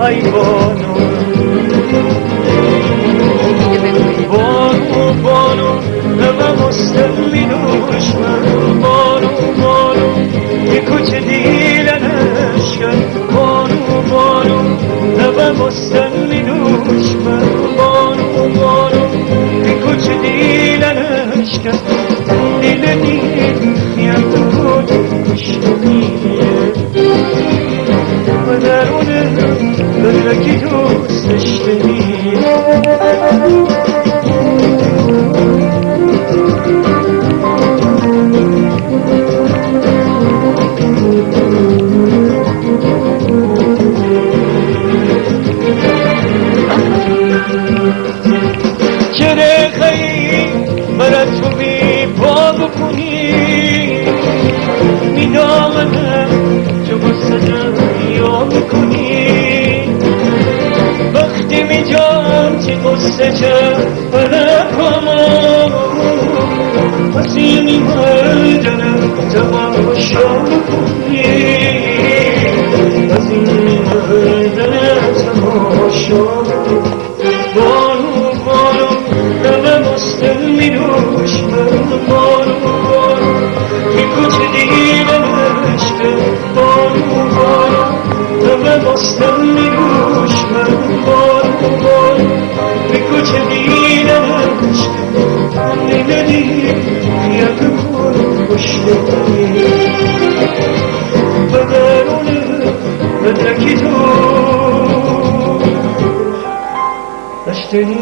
ای بانو بانو بانو همه مستمی دشمن بانو بانو یک کوچه دیلنش کن بانو بانو همه مستمی دشمن بانو بانو یک کوچه دیلنش کن دیل میاد تو دشمنیه و درونه بدرکی دوستش دمیه تو بی پا بکنی میدامنه تو بسته دریا میکنی وقتی میجام چی قصه چه نکنم پسی میمردنم تماشا کنی پسی میمردنم تماشا کنی بانو بانو دم مستمی دشمن بانو بانو این کوچه دیدمش بانو بانو دم مستمی دشمن بانو بانو این کوچه دیدمش نمیدی یک کن کشتی و درونه بدرکی تو داشتنی